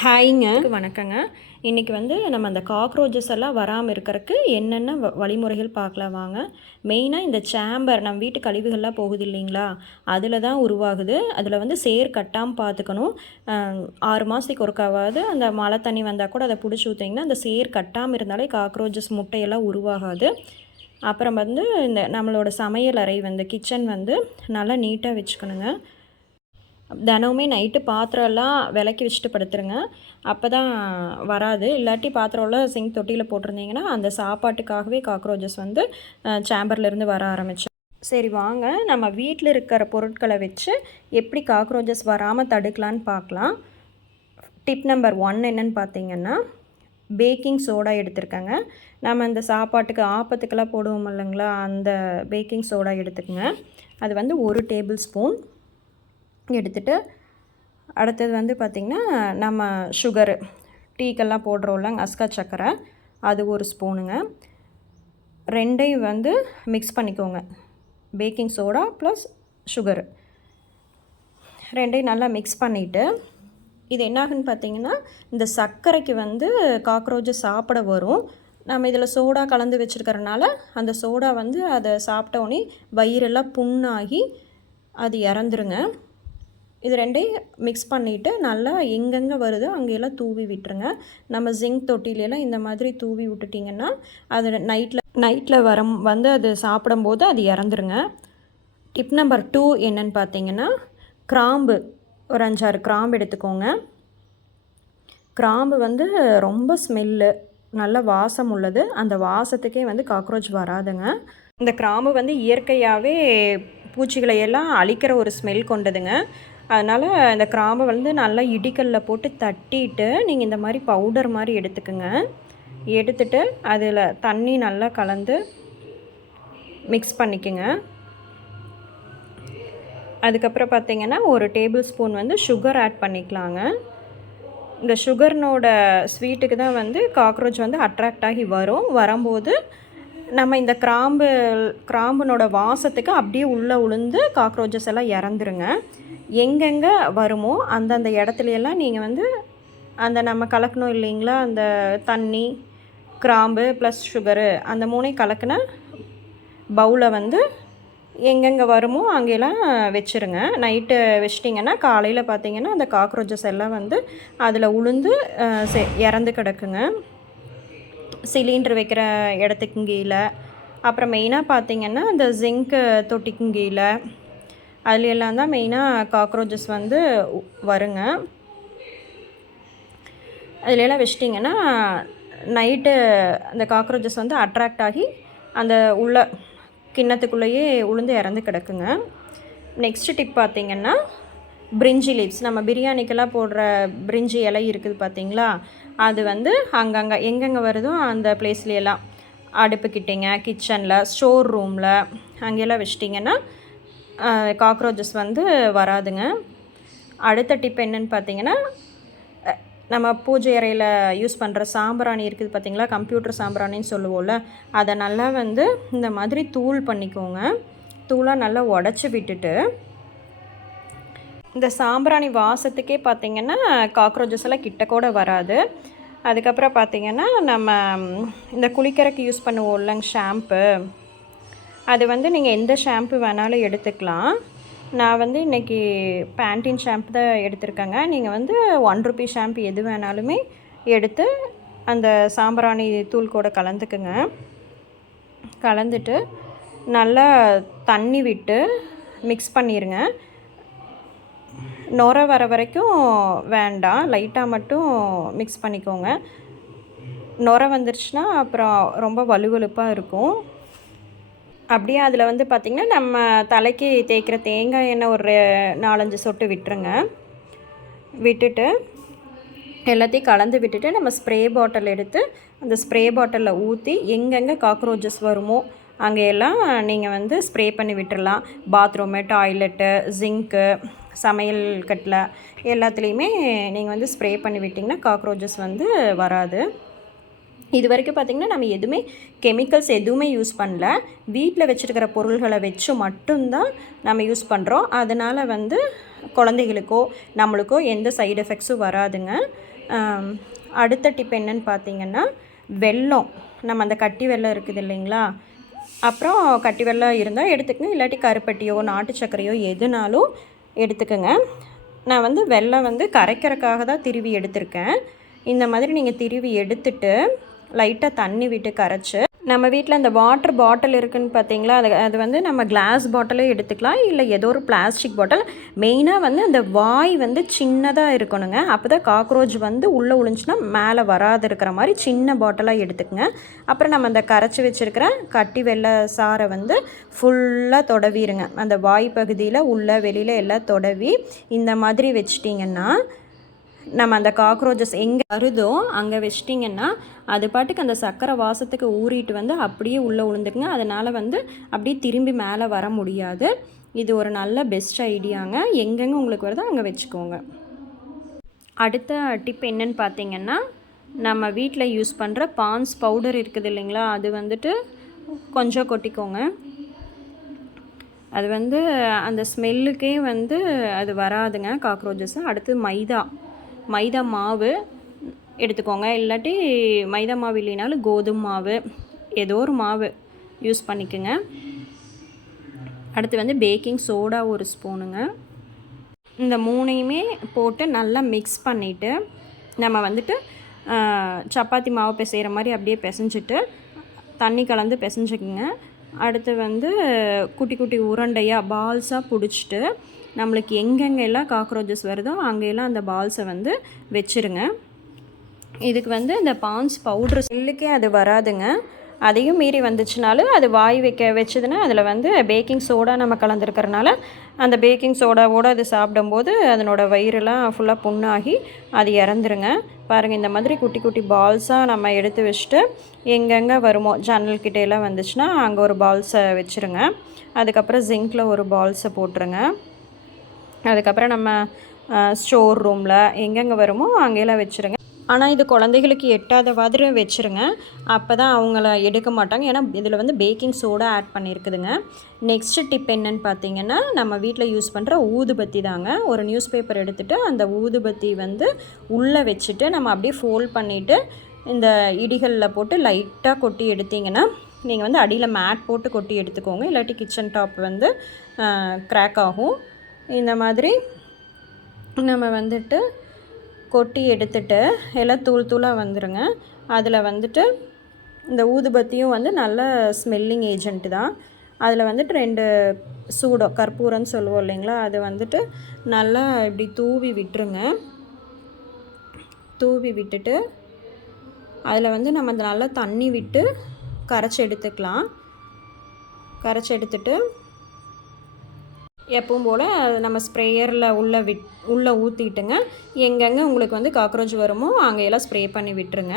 ஹாய்ங்க, வணக்கங்க. இன்றைக்கி வந்து நம்ம அந்த காக்ரோச்சஸ் எல்லாம் வராமல் இருக்கிறதுக்கு என்னென்ன வழிமுறைகள் பார்க்கலாம் வாங்க. மெயினாக இந்த சேம்பர் நம்ம வீட்டு கழிவுகள்லாம் போகுது இல்லைங்களா, அதில் தான் உருவாகுது. அதில் வந்து சேர் கட்டாமல் பார்த்துக்கணும். 6 மாதத்துக்கு ஒருக்காவது அந்த மழை தண்ணி வந்தால் கூட அதை பிடிச்சி ஊற்றிங்கன்னா அந்த சேர் கட்டாமல் இருந்தாலே காக்ரோச்சஸ் முட்டையெல்லாம் உருவாகாது. அப்புறம் வந்து இந்த நம்மளோட சமையல் அறை வந்து கிச்சன் வந்து நல்லா நீட்டாக வச்சுக்கணுங்க. தினமுமே நைட்டு பாத்திரம்லாம் விளக்கி வச்சுட்டு படுத்துருங்க. அப்போ தான் வராது. இல்லாட்டி பாத்திரம்லாம் சிங்க் தொட்டியில் போட்டிருந்தீங்கன்னா அந்த சாப்பாட்டுக்காகவே காக்ரோச்சஸ் வந்து சேம்பர்லேருந்து வர ஆரம்பிச்சு. சரி வாங்க, நம்ம வீட்டில் இருக்கிற பொருட்களை வச்சு எப்படி காக்ரோச்சஸ் வராமல் தடுக்கலான்னு பார்க்கலாம். டிப் நம்பர் 1 என்னென்னு பார்த்தீங்கன்னா, பேக்கிங் சோடா எடுத்துருக்கேங்க. நம்ம இந்த சாப்பாட்டுக்கு ஆப்பத்துக்கெல்லாம் போடுவோம் இல்லைங்களா, அந்த பேக்கிங் சோடா எடுத்துக்கோங்க. அது வந்து 1 டேபிள் ஸ்பூன் எடுத்துகிட்டு, அடுத்தது வந்து பார்த்திங்கன்னா நம்ம சுகரு டீக்கெல்லாம் போடுறோம்லங்க, அஸ்கா சர்க்கரை, அது 1 ஸ்பூனுங்க. ரெண்டையும் வந்து மிக்ஸ் பண்ணிக்கோங்க. பேக்கிங் சோடா ப்ளஸ் சுகரு ரெண்டையும் நல்லா மிக்ஸ் பண்ணிவிட்டு, இது என்னாகுன்னு பார்த்திங்கன்னா இந்த சர்க்கரைக்கு வந்து காக்ரோச்சஸ் சாப்பிட வரும். நம்ம இதில் சோடா கலந்து வச்சுருக்கறனால அந்த சோடா வந்து அதை சாப்பிட்டோன்னே வயிறெல்லாம் புண்ணாகி அது இறந்துருங்க. இது ரெண்டையும் மிக்ஸ் பண்ணிவிட்டு நல்லா எங்கெங்கே வருதோ அங்கெல்லாம் தூவி விட்டுருங்க. நம்ம ஜிங்க் தொட்டிலெல்லாம் இந்த மாதிரி தூவி விட்டுட்டிங்கன்னா அது நைட்டில் வந்து அது சாப்பிடும்போது அது இறந்துருங்க. டிப் நம்பர் 2 என்னென்னு பார்த்தீங்கன்னா, கிராம்பு ஒரு 5-6 கிராம்பு எடுத்துக்கோங்க. கிராம்பு வந்து ரொம்ப ஸ்மெல்லு, நல்ல வாசம் உள்ளது. அந்த வாசத்துக்கே வந்து காக்ரோச் வராதுங்க. இந்த கிராம்பு வந்து இயற்கையாகவே பூச்சிகளை எல்லாம் அழிக்கிற ஒரு ஸ்மெல் கொண்டதுங்க. அதனால் இந்த கிராம்பை வந்து நல்லா இடிக்கல்ல போட்டு தட்டிட்டு நீங்கள் இந்த மாதிரி பவுடர் மாதிரி எடுத்துக்கோங்க. எடுத்துட்டு அதில் தண்ணி நல்லா கலந்து மிக்ஸ் பண்ணிக்கோங்க. அதுக்கப்புறம் பார்த்திங்கன்னா 1 டேபிள் ஸ்பூன் வந்து சுகர் ஆட் பண்ணிக்கலாங்க. இந்த சுகர்னோட ஸ்வீட்டுக்கு தான் வந்து காக்ரோச் வந்து அட்ராக்ட் ஆகி வரும்போது நம்ம இந்த கிராம்புனோட வாசத்துக்கு அப்படியே உள்ளே உளுந்து காக்ரோச்சஸ் எல்லாம் இறந்துருங்க. எங்கெங்கே வருமோ அந்தந்த இடத்துலையெல்லாம் நீங்கள் வந்து அந்த நம்ம கலக்கணும் இல்லைங்களா, அந்த தண்ணி, கிராம்பு ப்ளஸ் சுகரு அந்த 3ஐயும் கலக்கின பவுலை வந்து எங்கெங்கே வருமோ அங்கெல்லாம் வச்சுருங்க. நைட்டு வச்சிட்டிங்கன்னா காலையில் பார்த்திங்கன்னா அந்த காக்ரோச்சஸ் எல்லாம் வந்து அதில் உளுந்து இறந்து கிடக்குங்க. சிலிண்டர் வைக்கிற இடத்துக்கும் கீழே, அப்புறம் மெயினாக பார்த்திங்கன்னா இந்த ஜிங்க்கு தொட்டிக்கும் கீழே, அதுல எல்லாம் தான் மெயினாக காக்ரோச்சஸ் வந்து வருங்க. அதிலெல்லாம் வச்சிட்டிங்கன்னா நைட்டு அந்த காக்ரோச்சஸ் வந்து அட்ராக்ட் ஆகி அந்த உள்ள கிண்ணத்துக்குள்ளேயே உளுந்து இறந்து கிடக்குங்க. நெக்ஸ்ட் டிப் பார்த்திங்கன்னா, பிரிஞ்சி லீவ்ஸ், நம்ம பிரியாணிக்கெல்லாம் போடுற பிரிஞ்சி இலை இருக்குது பார்த்திங்களா, அது வந்து அங்கங்கே எங்கெங்கே வருதோ அந்த பிளேஸ்லையெல்லாம் அடுப்புக்கிட்டிங்க, கிச்சனில், ஸ்டோர் ரூமில் அங்கெல்லாம் வச்சிட்டிங்கன்னா காக்ரோச்சஸ் வந்து வராதுங்க. அடுத்த டிப் என்னென்னு பார்த்தீங்கன்னா, நம்ம பூஜை அறையில் யூஸ் பண்ணுற சாம்பிராணி இருக்குது பார்த்திங்களா, கம்ப்யூட்டர் சாம்பிராணின்னு சொல்லுவோம்ல, அதை நல்லா வந்து இந்த மாதிரி தூள் பண்ணிக்கோங்க. தூளாக நல்லா உடச்சி விட்டுட்டு, இந்த சாம்பிராணி வாசத்துக்கே பார்த்திங்கன்னா காக்ரோச்சஸ் எல்லாம் கிட்ட கூட வராது. அதுக்கப்புறம் பார்த்திங்கன்னா நம்ம இந்த குளிக்கிறதுக்கு யூஸ் பண்ணுவோம் இல்லைங்க ஷாம்பு, அது வந்து நீங்கள் எந்த ஷாம்பு வேணாலும் எடுத்துக்கலாம். நான் வந்து இன்றைக்கி பேண்டீன் ஷாம்பு தான் எடுத்திருக்கேங்க. நீங்கள் வந்து 1 ரூபி ஷாம்பு எது வேணாலுமே எடுத்து அந்த சாம்பிராணி தூள் கூட கலந்துக்குங்க. கலந்துட்டு நல்லா தண்ணி விட்டு மிக்ஸ் பண்ணிடுங்க. நுரை வர வரைக்கும் வேண்டாம், லைட்டாக மட்டும் மிக்ஸ் பண்ணிக்கோங்க. நுரை வந்துருச்சுன்னா அப்புறம் ரொம்ப வலுவலுப்பாக இருக்கும். அப்படியே அதில் வந்து பார்த்திங்கன்னா நம்ம தலைக்கு தேய்க்கிற தேங்காய் எண்ணெய் ஒரு 4-5 சொட்டு விட்டுருங்க. விட்டுட்டு எல்லாத்தையும் கலந்து விட்டுட்டு நம்ம ஸ்ப்ரே பாட்டில் எடுத்து அந்த ஸ்ப்ரே பாட்டிலில் ஊற்றி எங்கெங்கே காக்ரோச்சஸ் வருமோ அங்கெல்லாம் நீங்கள் வந்து ஸ்ப்ரே பண்ணி விட்டுடலாம். பாத்ரூமு, டாய்லெட்டு, ஜிங்க்கு, சமையல் கட்டில் எல்லாத்துலேயுமே நீங்கள் வந்து ஸ்ப்ரே பண்ணி விட்டிங்கன்னா காக்ரோச்சஸ் வந்து வராது. இது வரைக்கும் பார்த்திங்கன்னா நம்ம எதுவுமே கெமிக்கல்ஸ் எதுவுமே யூஸ் பண்ணல. வீட்டில் வச்சுருக்கிற பொருள்களை வச்சு மட்டும்தான் நம்ம யூஸ் பண்ணுறோம். அதனால் வந்து குழந்தைகளுக்கோ நம்மளுக்கோ எந்த சைடு எஃபெக்ட்ஸும் வராதுங்க. அடுத்த டிப் என்னன்னு பார்த்தீங்கன்னா, வெல்லம். நம்ம அந்த கட்டி வெல்லம் இருக்குது இல்லைங்களா, அப்புறம் கட்டி வெல்லம் இருந்தால் எடுத்துக்கங்க, இல்லாட்டி கருப்பட்டியோ நாட்டு சர்க்கரையோ எதுனாலும் எடுத்துக்கோங்க. நான் வந்து வெல்லம் வந்து கரைக்கிறதுக்காக தான் திருவி எடுத்திருக்கேன். இந்த மாதிரி நீங்கள் திருவி எடுத்துட்டு லைட்டாக தண்ணி விட்டு கரைச்சி, நம்ம வீட்டில் அந்த வாட்டர் பாட்டில் இருக்குதுன்னு பார்த்தீங்களா, அது வந்து நம்ம கிளாஸ் பாட்டிலே எடுத்துக்கலாம், இல்லை ஏதோ ஒரு பிளாஸ்டிக் பாட்டில். மெயினாக வந்து அந்த வாய் வந்து சின்னதாக இருக்கணுங்க. அப்போ தான் காக்ரோச் வந்து உள்ளே விழுந்துச்சுன்னா மேலே வராது இருக்கிற மாதிரி சின்ன பாட்டிலாக எடுத்துக்கங்க. அப்புறம் நம்ம அந்த கரைச்சி வச்சுருக்கிற கட்டி வெள்ளை சாரை வந்து ஃபுல்லாக தொடவிடுங்க. அந்த வாய் பகுதியில் உள்ளே வெளியில் எல்லாம் தொடவி இந்த மாதிரி வச்சிட்டிங்கன்னா, நம்ம அந்த காக்ரோச்சஸ் எங்கே வருதோ அங்கே வச்சிட்டிங்கன்னா அது பாட்டுக்கு அந்த சர்க்கரை வாசத்துக்கு ஊறிட்டு வந்து அப்படியே உள்ளே விழுந்துக்குங்க. அதனால் வந்து அப்படியே திரும்பி மேலே வர முடியாது. இது ஒரு நல்ல பெஸ்ட் ஐடியாங்க. எங்கெங்கே உங்களுக்கு வருதோ அங்கே வச்சுக்கோங்க. அடுத்த டிப் என்னன்னு பார்த்தீங்கன்னா, நம்ம வீட்டில் யூஸ் பண்ணுற பான்ஸ் பவுடர் இருக்குது இல்லைங்களா, அது வந்துட்டு கொஞ்சம் கொட்டிக்கோங்க. அது வந்து அந்த ஸ்மெல்லுக்கே வந்து அது வராதுங்க காக்ரோச்சஸ். அடுத்து மைதா மாவு எடுத்துக்கோங்க, இல்லாட்டி மைதா மாவு இல்லைனாலும் கோதுமை மாவு, ஏதோ ஒரு மாவு யூஸ் பண்ணிக்கோங்க. அடுத்து வந்து பேக்கிங் சோடா ஒரு ஸ்பூனுங்க. இந்த மூணையுமே போட்டு நல்லா மிக்ஸ் பண்ணிவிட்டு நம்ம வந்துட்டு சப்பாத்தி மாவு பிசைகிற மாதிரி அப்படியே பிசைஞ்சிட்டு தண்ணி கலந்து பிசைஞ்சிக்கோங்க. அடுத்து வந்து குட்டி குட்டி உருண்டையாக பால்ஸாக பிடிச்சிட்டு நம்மளுக்கு எங்கெங்கெல்லாம் காக்ரோச்சஸ் வருதோ அங்கெல்லாம் அந்த பால்ஸை வந்து வச்சுருங்க. இதுக்கு வந்து இந்த பான்ஸ் பவுட்ரு ஸ்மெல்லுக்கே அது வராதுங்க. அதையும் மீறி வந்துச்சுனாலும் அது வாய் வச்சதுன்னா அதில் வந்து பேக்கிங் சோடா நம்ம கலந்துருக்கிறனால அந்த பேக்கிங் சோடாவோடு அது சாப்பிடும்போது அதனோட வயிறுலாம் ஃபுல்லாக புண்ணாகி அது இறந்துருங்க. பாருங்கள், இந்த மாதிரி குட்டி குட்டி பால்ஸாக நம்ம எடுத்து வச்சுட்டு எங்கெங்கே வருமோ ஜன்னல்கிட்டையெல்லாம் வந்துச்சுன்னா அங்கே ஒரு பால்ஸை வச்சுருங்க. அதுக்கப்புறம் ஜிங்கில் ஒரு பால்ஸை போட்டுருங்க. அதுக்கப்புறம் நம்ம ஸ்டோர் ரூமில் எங்கெங்கே வருமோ அங்கெல்லாம் வச்சுருங்க. ஆனால் இது குழந்தைகளுக்கு எட்டாத மாதிரி வச்சுருங்க, அப்போ தான் அவங்கள எடுக்க மாட்டாங்க. ஏன்னா இதில் வந்து பேக்கிங் சோடா ஆட் பண்ணியிருக்குதுங்க. நெக்ஸ்ட்டு டிப் என்னன்னு பார்த்தீங்கன்னா, நம்ம வீட்டில் யூஸ் பண்ணுற ஊதுபத்தி தாங்க. ஒரு நியூஸ் பேப்பர் எடுத்துகிட்டு அந்த ஊதுபத்தி வந்து உள்ளே வச்சுட்டு நம்ம அப்படியே ஃபோல்ட் பண்ணிவிட்டு இந்த இடிகளில் போட்டு லைட்டாக கொட்டி எடுத்திங்கன்னா, நீங்கள் வந்து அடியில் மேட் போட்டு கொட்டி எடுத்துக்கோங்க, இல்லாட்டி கிச்சன் டாப் வந்து க்ராக் ஆகும். இந்த மாதிரி நம்ம வந்துட்டு கொட்டி எடுத்துட்டு எல்லாம் தூளாக வந்துடுங்க. அதில் வந்துட்டு இந்த ஊதுபத்தியும் வந்து நல்ல ஸ்மெல்லிங் ஏஜென்ட்டு தான். அதில் வந்துட்டு 2 கற்பூரம்னு சொல்லுவோம் இல்லைங்களா, அது வந்துட்டு நல்லா இப்படி தூவி விட்டுருங்க. தூவி விட்டுட்டு அதில் வந்து நம்ம நல்லா தண்ணி விட்டு கரைச்சி எடுத்துக்கலாம். கரைச்சி எடுத்துட்டு எப்பவும் போல் நம்ம ஸ்ப்ரேயரில் உள்ளே ஊற்றிட்டுங்க. எங்கெங்கே உங்களுக்கு வந்து காக்ரோச் வருமோ அங்கெல்லாம் ஸ்ப்ரே பண்ணி விட்டுருங்க.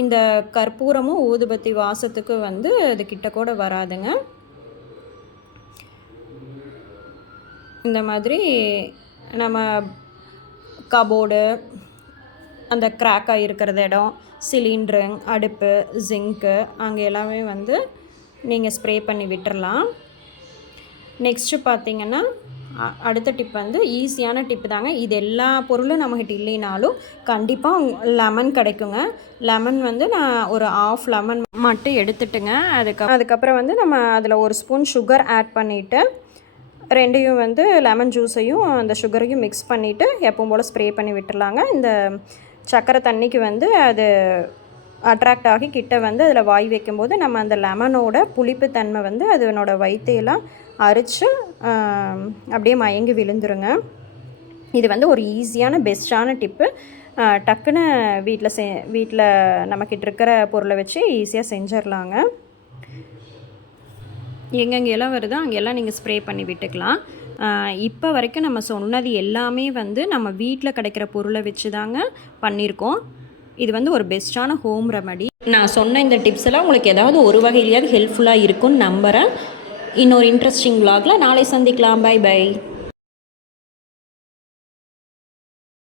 இந்த கற்பூரமும் ஊதுபத்தி வாசத்துக்கு வந்து அது கிட்ட கூட வராதுங்க. இந்த மாதிரி நம்ம கபோர்டு, அந்த கிராக்காக இருக்கிற இடம், சிலிண்ட்ரு, அடுப்பு, ஜிங்க்கு அங்கே எல்லாமே வந்து நீங்கள் ஸ்ப்ரே பண்ணி விட்டுறலாம். நெக்ஸ்ட்டு பார்த்திங்கன்னா, அடுத்த டிப் வந்து ஈஸியான டிப்பு தாங்க. இது எல்லா பொருளும் நம்மகிட்ட இல்லைனாலும் கண்டிப்பாக லெமன் கிடைக்குங்க. லெமன் வந்து நான் ஒரு 1/2 லெமன் மட்டும் எடுத்துட்டுங்க. அதுக்கப்புறம் வந்து நம்ம அதில் 1 ஸ்பூன் சுகர் ஆட் பண்ணிவிட்டு 2யும் வந்து லெமன் ஜூஸையும் அந்த சுகரையும் மிக்ஸ் பண்ணிவிட்டு எப்பவும் போல் ஸ்ப்ரே பண்ணி விட்டுடலாங்க. இந்த சக்கரை தண்ணிக்கு வந்து அது அட்ராக்ட் ஆகி கிட்ட வந்து அதில் வாய் வைக்கும்போது நம்ம அந்த லெமனோட புளிப்பு தன்மை வந்து அதனோட வயிற்றையெல்லாம் அரித்து அப்படியே மயங்கி விழுந்துருங்க. இது வந்து ஒரு ஈஸியான பெஸ்ட்டான டிப்பு. டக்குன்னு வீட்டில் நம்மக்கிட்ட இருக்கிற பொருளை வச்சு ஈஸியாக செஞ்சிடலாங்க. எங்கெங்கெல்லாம் வருதோ அங்கெல்லாம் நீங்கள் ஸ்ப்ரே பண்ணி விட்டுக்கலாம். இப்போ வரைக்கும் நம்ம சொன்னது எல்லாமே வந்து நம்ம வீட்டில் கிடைக்கிற பொருளை வச்சு தாங்க பண்ணியிருக்கோம். இது வந்து ஒரு பெஸ்ட்டான ஹோம் ரெமடி. நான் சொன்ன இந்த டிப்ஸ் எல்லாம் உங்களுக்கு ஏதாவது ஒரு வகையிலையாவது ஹெல்ப்ஃபுல்லாக இருக்கும்னு நம்புகிறேன். இன்னொரு இன்ட்ரெஸ்டிங் vlogல நாளை சந்திக்கலாம். Bye by.